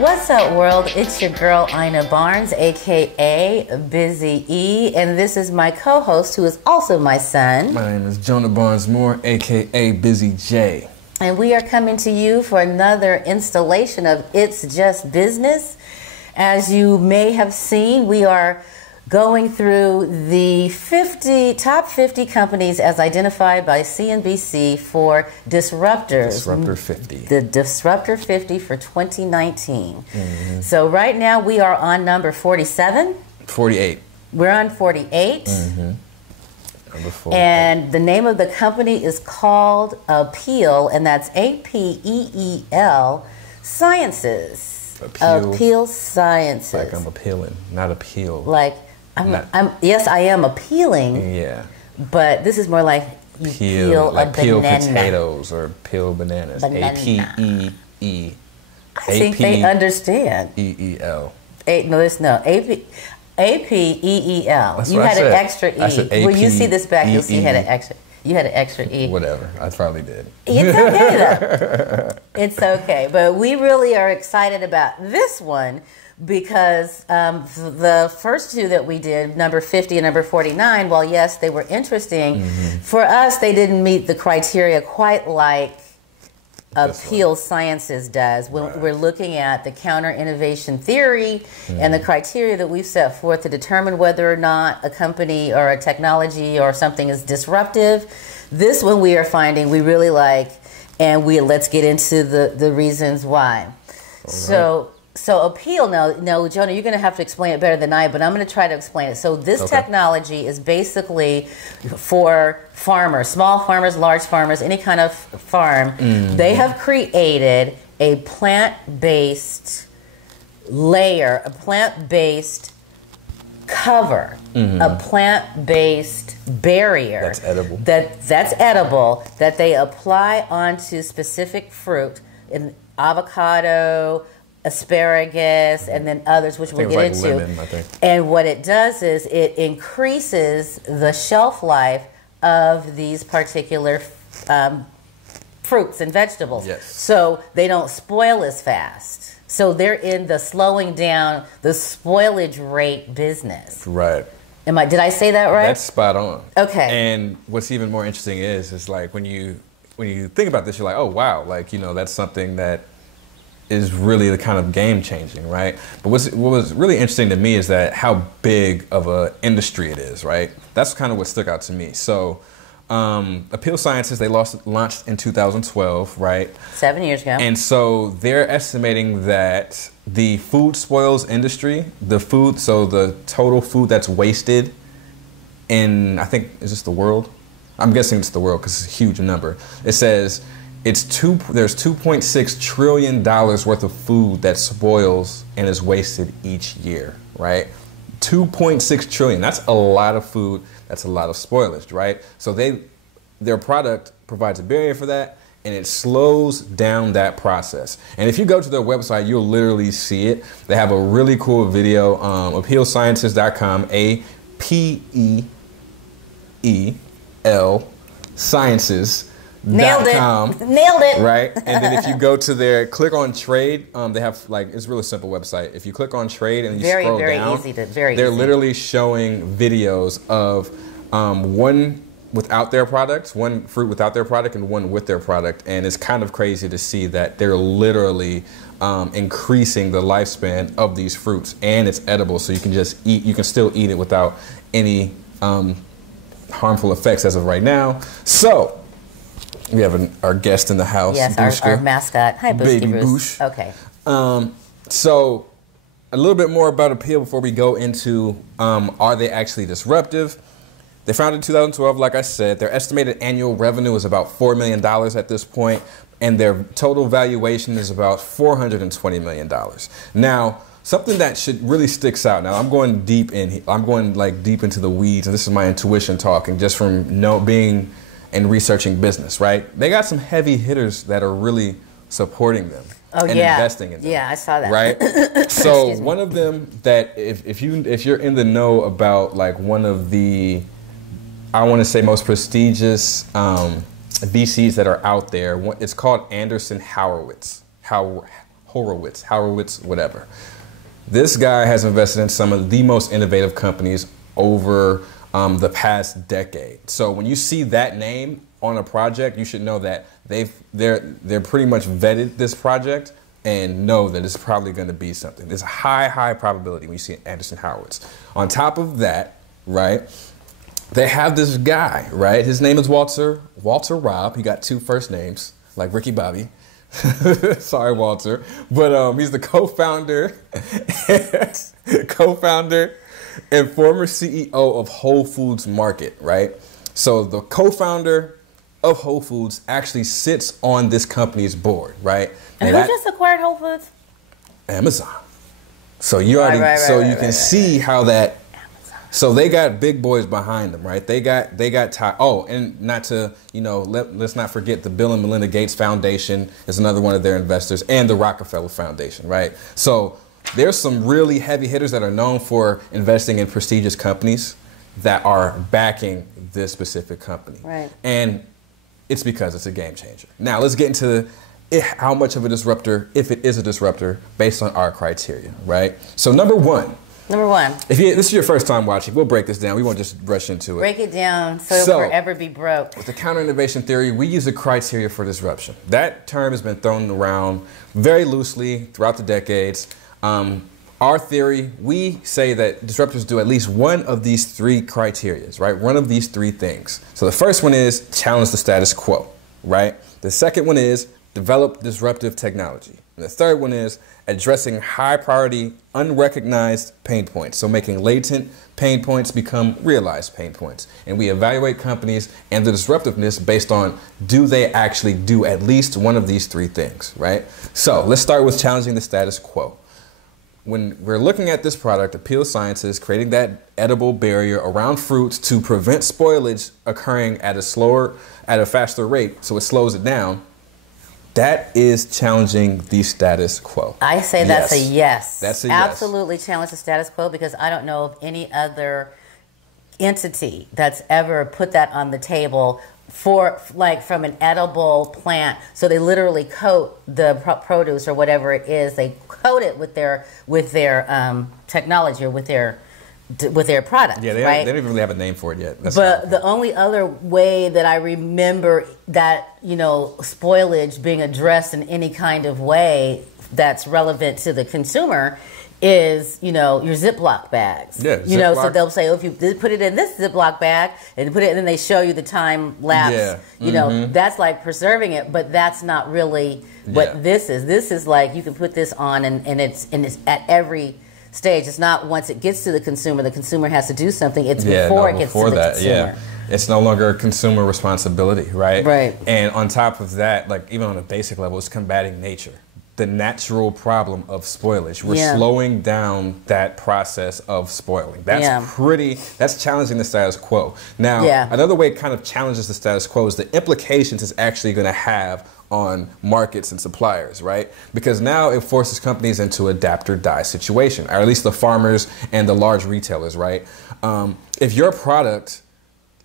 What's up, world? It's your girl, Ina Barnes, aka Busy E, and this is my co-host, who is also my son. My name is Jonah Barnes Moore, aka Busy J. And we are coming to you for another installation of It's Just Business. As you may have seen, we are going through the top 50 companies as identified by CNBC for Disruptors. Disruptor 50. The Disruptor 50 for 2019. Mm-hmm. So right now we are on number 47. 48. We're on 48. Mm-hmm. Number 48. And the name of the company is called Apeel, and that's Apeel Sciences. Apeel Sciences. Like I'm appealing, not appeal. Like yes, I am appealing. Yeah. But this is more like you peel like a peel banana. Potatoes or peel bananas. A-P-E-E. I think they understand. E-E-L. No, there's no. A-P-E-E-L. That's You what had I said. an extra E. I said When you see this back, you'll see you had an extra E. Whatever. I probably did. It's okay, though. It's okay. But we really are excited about this one because the first two that we did, number 50 and number 49, while yes, they were interesting, for us, they didn't meet the criteria quite like Apeel Sciences does when we're looking at the counter-innovation theory and the criteria that we've set forth to determine whether or not a company or a technology or something is disruptive. This one we are finding we really like, and let's get into the reasons why. So Apeel, no, Jonah, you're going to have to explain it better than I, but I'm going to try to explain it. So this technology is basically for farmers, small farmers, large farmers, any kind of farm. They have created a plant-based layer, a plant-based cover, a plant-based barrier. That's edible. That's edible, that they apply onto specific fruit, in avocado, asparagus, and then others, which we'll get into. Lemon, I think. And what it does is it increases the shelf life of these particular fruits and vegetables. Yes. So they don't spoil as fast. So they're in the slowing down the spoilage rate business. Right. Did I say that right? That's spot on. Okay. And what's even more interesting is like when you think about this, you're like, oh wow, like that's something that is really the kind of game changing, right? But what was really interesting to me is that how big of an industry it is, right? That's kind of what stuck out to me. So Apeel Sciences, they launched in 2012, right? 7 years ago. And so they're estimating that the food spoils industry, the total food that's wasted in, I think, is this the world? I'm guessing it's the world because it's a huge number. It says there's $2.6 trillion worth of food that spoils and is wasted each year, right? 2.6 trillion. That's a lot of food. That's a lot of spoilage, right? So their product provides a barrier for that, and it slows down that process. And if you go to their website, you'll literally see it. They have a really cool video, apeelsciences.com, A-P-E-E-L Sciences. Nailed it. Right? And then if you go to their click on trade, they have it's a really simple website. If you click on trade and you scroll down, they're literally showing videos of one without their products, one fruit without their product, and one with their product. And it's kind of crazy to see that they're literally increasing the lifespan of these fruits, and it's edible, so you can still eat it without any harmful effects as of right now. So we have our guest in the house. Yes, our mascot. Hi, Boosty Baby Bruce. Boosh. Okay. So a little bit more about Apeel before we go into are they actually disruptive? They founded in 2012, like I said. Their estimated annual revenue is about $4 million at this point, and their total valuation is about $420 million. Now, something that should really sticks out. Now, I'm going deep into the weeds, and this is my intuition talking, just from being and researching business, right? They got some heavy hitters that are really supporting them and investing in them. Yeah, I saw that. Right? So one of them that if you're in the know about like one of the, I want to say most prestigious VCs that are out there, it's called Andreessen Horowitz. Horowitz, whatever. This guy has invested in some of the most innovative companies over the past decade. So when you see that name on a project, you should know that they're pretty much vetted this project and know that it's probably going to be something. There's a high probability when you see Anderson Horowitz. On top of that, right, they have this guy, right? His name is Walter Robb. He got 2 first names, like Ricky Bobby. Sorry, Walter. But he's the co-founder and former CEO of Whole Foods Market, right? So the co-founder of Whole Foods actually sits on this company's board, right? And who just acquired Whole Foods? Amazon. So you already, you can see how that. So they got big boys behind them, right? They got oh, and not to, let's not forget the Bill and Melinda Gates Foundation is another one of their investors, and the Rockefeller Foundation, right? So there's some really heavy hitters that are known for investing in prestigious companies that are backing this specific company. Right. And it's because it's a game changer. Now let's get into how much of a disruptor, if it is a disruptor, based on our criteria, right? So number one. If this is your first time watching, we'll break this down. We won't just rush into it. Break it down so it'll forever be broke. With the counter-innovation theory, we use a criteria for disruption. That term has been thrown around very loosely throughout the decades. Our theory, we say that disruptors do at least one of these 3 criteria, right? One of these 3 things. So the first one is challenge the status quo, right? The second one is develop disruptive technology. And the third one is addressing high priority, unrecognized pain points. So making latent pain points become realized pain points. And we evaluate companies and the disruptiveness based on, do they actually do at least one of these 3 things, right? So let's start with challenging the status quo. When we're looking at this product, Apeel Sciences, creating that edible barrier around fruits to prevent spoilage occurring at a faster rate, so it slows it down, that is challenging the status quo. I say that's a yes. That's a yes. Absolutely challenge the status quo, because I don't know of any other entity that's ever put that on the table for, like, from an edible plant. So they literally coat the produce or whatever it is. They coat it with their technology or with their product. Yeah, they don't even really have a name for it yet. But the only other way that I remember that, spoilage being addressed in any kind of way that's relevant to the consumer is, your Ziploc bags. Yeah, so they'll say, if you put it in this Ziploc bag and put it, and then they show you the time lapse. Yeah. That's like preserving it, but that's not really what this is. This is like, you can put this on and it's at every stage. It's not once it gets to the consumer has to do something. It's before it gets to the consumer. Yeah. It's no longer a consumer responsibility, right? Right. And on top of that, like even on a basic level, it's combating nature. The natural problem of spoilage. We're slowing down that process of spoiling. That's challenging the status quo. Now, another way it kind of challenges the status quo is the implications it's actually going to have on markets and suppliers, right? Because now it forces companies into a adapt or die situation, or at least the farmers and the large retailers, right? If your product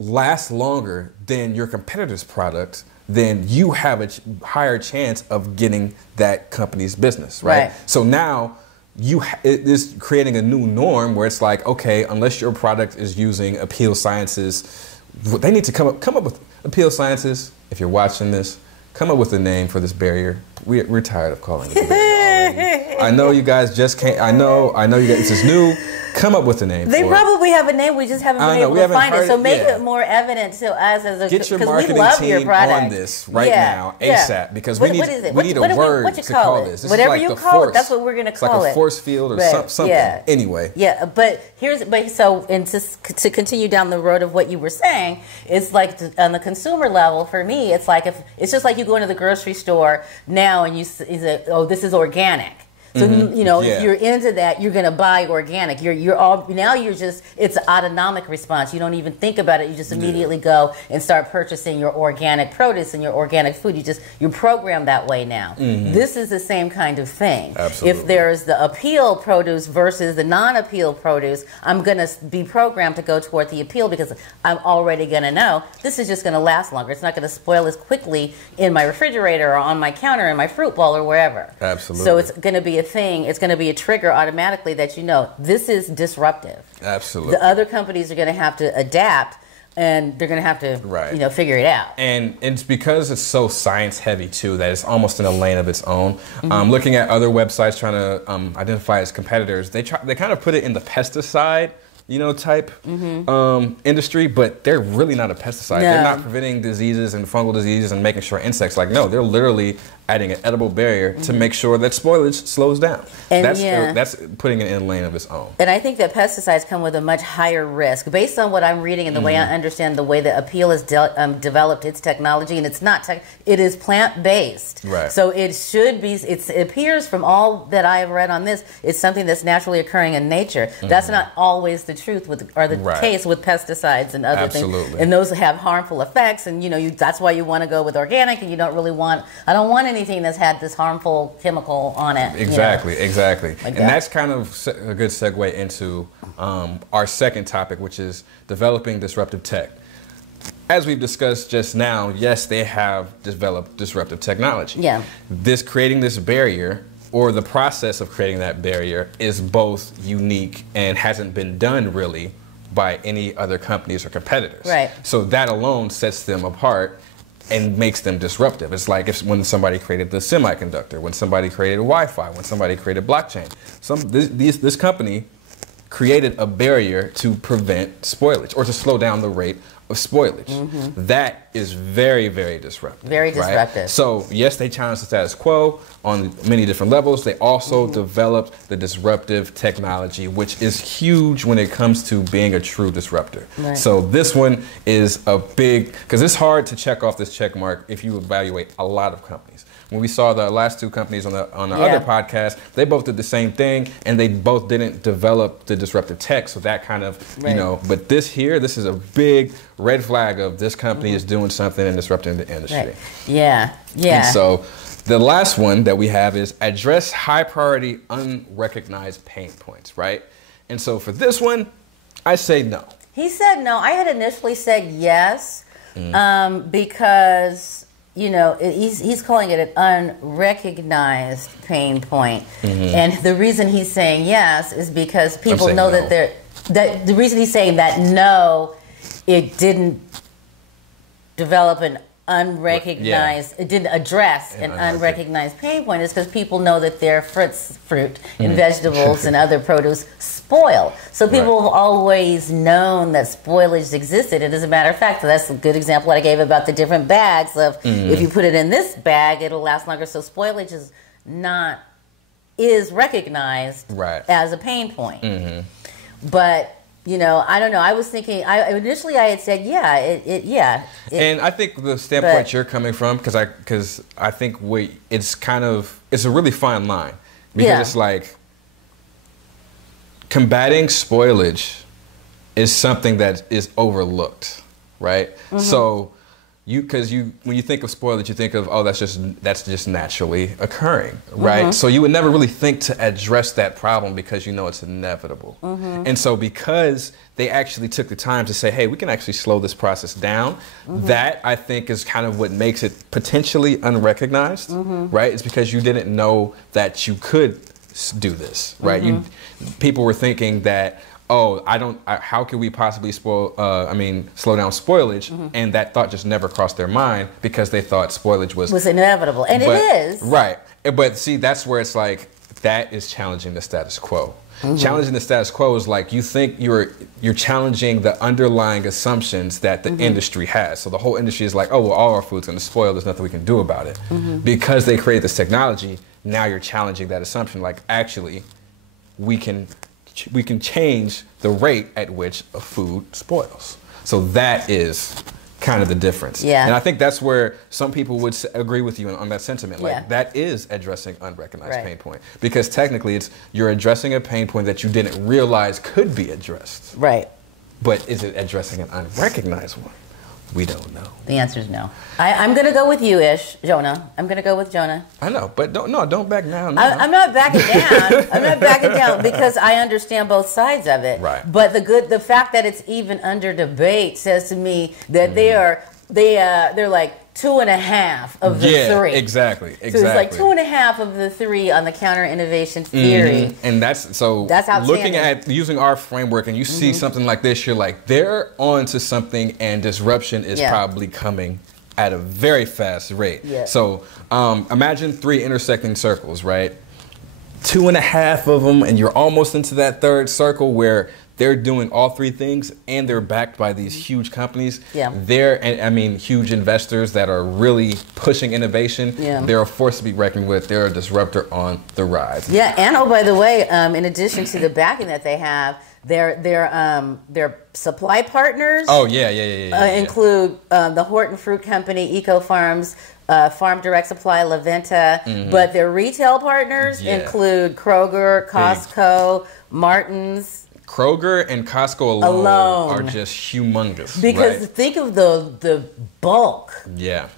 lasts longer than your competitor's product, then you have a higher chance of getting that company's business, right? So now it is creating a new norm where it's like, okay, unless your product is using Apeel Sciences, they need to come up with Apeel Sciences. If you're watching this, come up with a name for this barrier. We're tired of calling it a barrier already. I know you guys just can't. I know you guys. This is new. Come up with a name. They probably have a name. We just haven't been able to find it. So make it more evident to us as a, get your marketing team on this now, ASAP, because we need a word to call this. Whatever you call it, that's what we're going to call it. Like a force field or something. Anyway. Yeah, but to continue down the road of what you were saying, it's like on the consumer level, for me, it's like it's just like you go into the grocery store now and you say, oh, this is organic. So if you're into that, you're going to buy organic. It's an autonomic response. You don't even think about it. You just immediately go and start purchasing your organic produce and your organic food. You're programmed that way now. This is the same kind of thing. Absolutely. If there's the appeal produce versus the non-appeal produce, I'm going to be programmed to go toward the appeal because I'm already going to know this is just going to last longer. It's not going to spoil as quickly in my refrigerator or on my counter in my fruit bowl or wherever. Absolutely. So it's going to be a thing. It's going to be a trigger automatically that this is disruptive. Absolutely. The other companies are going to have to adapt, and they're going to have to figure it out. And it's because it's so science heavy too that it's almost in a lane of its own. Looking at other websites trying to identify its competitors, they kind of put it in the pesticide type industry, but they're really not a pesticide. No. They're not preventing diseases and fungal diseases and making sure insects they're literally adding an edible barrier to make sure that spoilage slows down. And that's putting it in a lane of its own. And I think that pesticides come with a much higher risk. Based on what I'm reading and the way I understand the way that Apeel has developed its technology, and it's not it is plant-based. Right. So it should be, it appears from all that I have read on this, it's something that's naturally occurring in nature. That's not always the truth case with pesticides and other things. And those have harmful effects, and that's why you want to go with organic, and you don't really I don't want anything that's had this harmful chemical on it. Exactly. Like and that's kind of a good segue into our second topic, which is developing disruptive tech. As we've discussed just now, yes, they have developed disruptive technology. Yeah. Creating this barrier, or the process of creating that barrier, is both unique and hasn't been done really by any other companies or competitors. Right. So that alone sets them apart and makes them disruptive. It's like when somebody created the semiconductor, when somebody created Wi-Fi, when somebody created blockchain. This company created a barrier to prevent spoilage or to slow down the rate of spoilage. That is very, very disruptive. Very disruptive. Right? So yes, they challenged the status quo on many different levels. They also developed the disruptive technology, which is huge when it comes to being a true disruptor. Right. So this one is a big, because it's hard to check off this check mark if you evaluate a lot of companies. When we saw the last two companies on the other podcast, they both did the same thing, and they both didn't develop the disruptive tech. So that kind of, but this is a big red flag of this company is doing something and disrupting the industry. Right. Yeah. And so the last one that we have is address high priority unrecognized pain points, right? And so for this one, I say no. He said no. I had initially said yes because he's calling it an unrecognized pain point. And the reason he's saying yes is because people know that the reason he's saying that no, it didn't develop an unrecognized, it didn't address an unrecognized pain point is because people know that their fruit and vegetables and other produce spoil. So people have always known that spoilage existed. And as a matter of fact, that's a good example that I gave about the different bags of if you put it in this bag, it'll last longer. So spoilage is recognized as a pain point. But I don't know. I was thinking. Initially I had said, and I think the standpoint you're coming from, because I think it's a really fine line, because it's like combating spoilage is something that is overlooked, right? So when you think of spoilage, you think of, that's just naturally occurring, right? So you would never really think to address that problem because it's inevitable. And so because they actually took the time to say, hey, we can actually slow this process down, that I think is kind of what makes it potentially unrecognized, right? It's because you didn't know that you could do this, right? People were thinking that, how could we possibly slow down spoilage? And that thought just never crossed their mind because they thought spoilage was inevitable. And it is. Right. But see, that's where it's like, that is challenging the status quo. Challenging the status quo is like, you think you're challenging the underlying assumptions that the industry has. So the whole industry is like, all our food's going to spoil. There's nothing we can do about it. Because they created this technology, now you're challenging that assumption. Like, actually, we can change the rate at which a food spoils. So that is kind of the difference. Yeah. And I think that's where some people would agree with you on that sentiment. Like, Yeah. that is addressing unrecognized Right. pain point. Because technically, you're addressing a pain point that you didn't realize could be addressed. Right. But is it addressing an unrecognized one? We don't know. The answer is no. I'm going to go with you, Jonah. I'm going to go with Jonah. I know, but don't back down. No. I'm not backing down. I'm not backing down because I understand both sides of it. Right. But the fact that it's even under debate says to me that they're like 2.5 of the three. Exactly. So it's like 2.5 of the three on the counter innovation theory. And that's outstanding. Looking at using our framework, and you see something like this, you're like, they're on to something, and disruption is probably coming at a very fast rate. Yeah. So imagine 3 intersecting circles, right? 2.5 of them, and you're almost into that third circle where they're doing all 3 things, and they're backed by these huge companies. Yeah. Huge investors that are really pushing innovation. Yeah. They're a force to be reckoned with. They're a disruptor on the rise. Yeah, and oh, by the way, in addition to the backing that they have, their supply partners. Oh yeah. Include the Horton Fruit Company, Eco Farms, Farm Direct Supply, LaVenta. But their retail partners include Kroger, Costco, Martin's. Kroger and Costco alone are just humongous. Because think of the bulk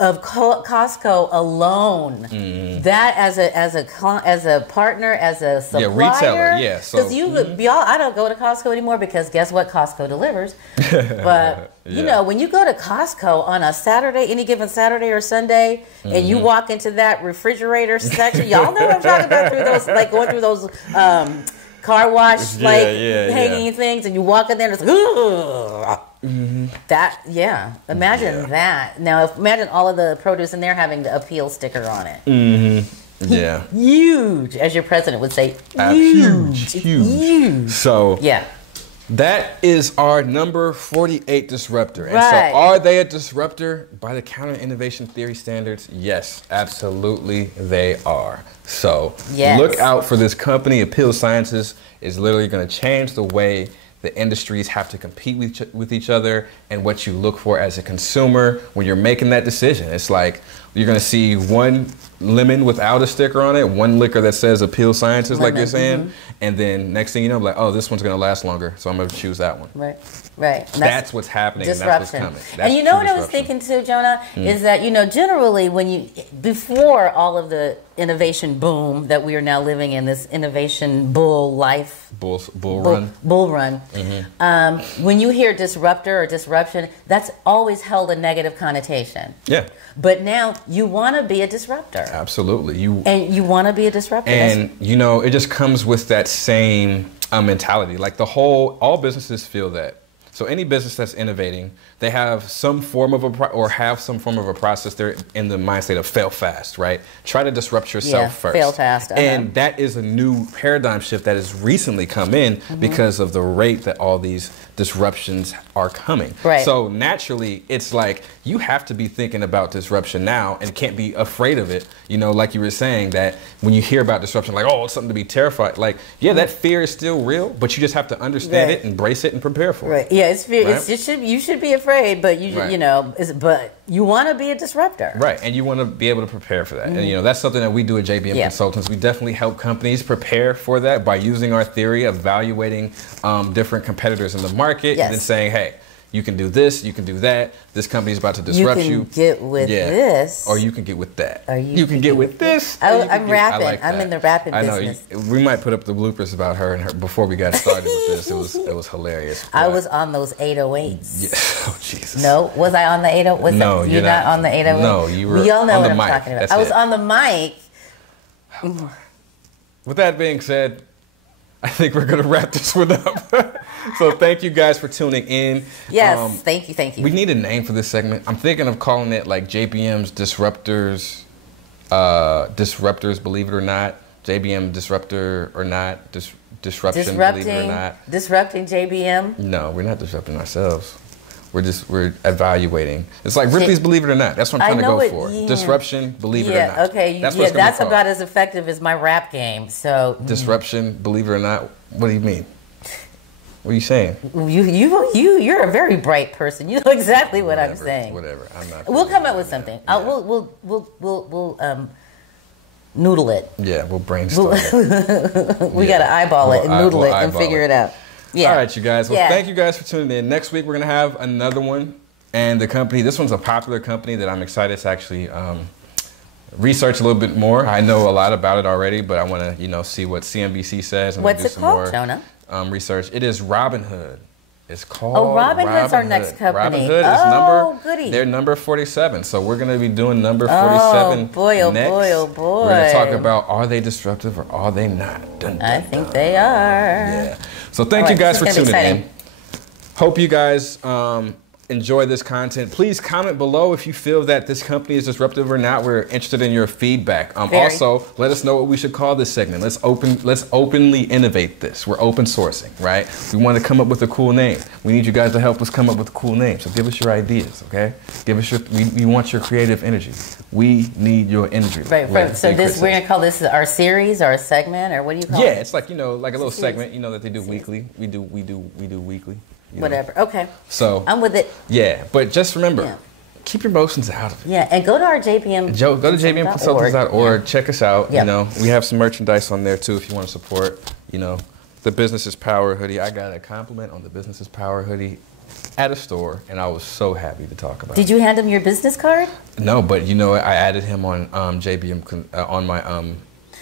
of Costco alone. That as a partner, as a supplier. Yeah, retailer. So y'all, I don't go to Costco anymore because guess what? Costco delivers. But you know, when you go to Costco on a Saturday, any given Saturday or Sunday, and you walk into that refrigerator section, y'all know what I'm talking about, going through those. Car wash hanging things, and you walk in there and it's like, imagine that. Now imagine all of the produce in there having the Apeel sticker on it. Huge, as your president would say. Huge. So that is our number 48 disruptor. And so are they a disruptor by the counter innovation theory standards? Yes, absolutely they are. So look out for this company. Apeel Sciences is literally going to change the way the industries have to compete with each other and what you look for as a consumer when you're making that decision. It's like you're going to see one lemon without a sticker on it, one liquor that says Apeel Sciences, like you're saying, and then next thing you know, like, oh, this one's going to last longer, so I'm going to choose that one. Right. And that's what's happening. Disruption. And that's what's coming. And you know what I was thinking too, Jonah, is that, generally before all of the innovation boom that we are now living in, this innovation bull run. When you hear disruptor or disruption, that's always held a negative connotation. Yeah. But now you want to be a disruptor. Absolutely. You want to be a disruptor. And, it just comes with that same mentality. Like all businesses feel that. So any business that's innovating, they have some form of a process. They're in the mind state of fail fast, right? Try to disrupt yourself first. Fail fast. And that is a new paradigm shift that has recently come in because of the rate that all these disruptions are coming. Right. So naturally, it's like you have to be thinking about disruption now and can't be afraid of it. Like you were saying, that when you hear about disruption, like, oh, it's something to be terrified. Like, that fear is still real, but you just have to understand it, embrace it, and prepare for it. Yeah, it's fear. Right? You should be afraid, but but you want to be a disruptor. Right, and you want to be able to prepare for that. And that's something that we do at JBM Consultants. We definitely help companies prepare for that by using our theory, evaluating different competitors in the market, and then saying, hey, you can do this, you can do that. This company's about to disrupt you. You can get with this. Or you can get with that. Or you can get with this. I'm rapping. I'm in the rapping business. I know. We might put up the bloopers about her and her before we got started with this. It was hilarious. I was on those 808s. Yeah. Oh, Jesus. No? Was I on the 808? No, you're not on the 808? No, you were We all know on what the I'm mic. talking about. That's I was it. on the mic. With that being said, I think we're going to wrap this one up. So thank you guys for tuning in. Yes, thank you. We need a name for this segment. I'm thinking of calling it like JBM's Disruptors, Believe It or Not, JBM Disruptor or Not, Disruption, Believe It or Not. Disrupting JBM? No, we're not disrupting ourselves. We're evaluating. It's like Ripley's Believe It or Not. That's what I'm trying to go for. Disruption, Believe It or Not. Okay. That's about as effective as my rap game. So Disruption, Believe It or Not. What do you mean? What are you saying? You're a very bright person. You know exactly what I'm saying. Whatever. I'm not. We'll come up with something. Yeah. We'll noodle it. Yeah, we'll brainstorm. We got to eyeball it and noodle it and figure it out. Yeah. All right, you guys. Well, thank you guys for tuning in. Next week, we're going to have another one. And the company, this one's a popular company that I'm excited to actually research a little bit more. I know a lot about it already, but I want to, see what CNBC says. And what's do it some called, more, Jonah? Research. It is Robinhood. It's called Robinhood's our next company. Robinhood is goody. They're number 47. So we're going to be doing number 47 next. Boy. We're going to talk about, are they disruptive or are they not? Dun, dun, I think they are. Yeah. So thank you guys for tuning in. Hope you guys enjoy this content. Please comment below if you feel that this company is disruptive or not. We're interested in your feedback. Also, let us know what we should call this segment. Let's openly innovate this. We're open sourcing, right? We want to come up with a cool name. We need you guys to help us come up with a cool name. So give us your ideas, okay? Give us we want your creative energy. We need your energy. Right. So we're gonna call this our series or a segment, or what do you call it? Yeah, it's like like a little segment, that they do weekly. We do weekly. Whatever. Okay. So I'm with it. Yeah, but just remember, keep your emotions out of it. Yeah, and go to our JPM. Go to jbmconsultants.org. Yeah. Check us out. Yep. We have some merchandise on there too if you want to support. The Business is Power hoodie. I got a compliment on the Business is Power hoodie at a store, and I was so happy to talk about it. Did you hand him your business card? No, but I added him on JBM on my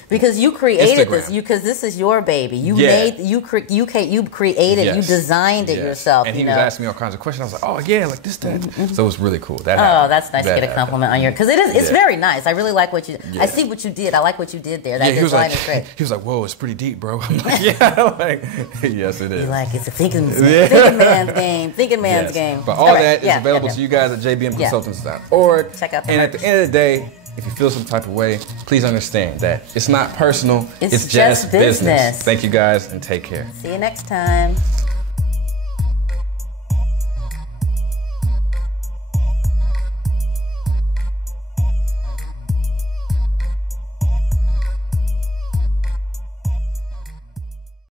because you created Instagram. this, because this is your baby. You created, Yes. you designed it yourself. And he was asking me all kinds of questions. I was like, oh yeah, like this, that. So it was really cool. That's nice to get a compliment on your, because it's very nice. I really like what you. I see what you did. I like what you did there. That design is great. He was like, whoa, it's pretty deep, bro. I'm like, yeah, yes, it is. It's a thinking man's game. Thinking man's game. But all that is available to you guys at jbmconsultants.org. Or check out the merch. At the end of the day, if you feel some type of way, please understand that it's not personal. It's just business. Thank you guys and take care. See you next time.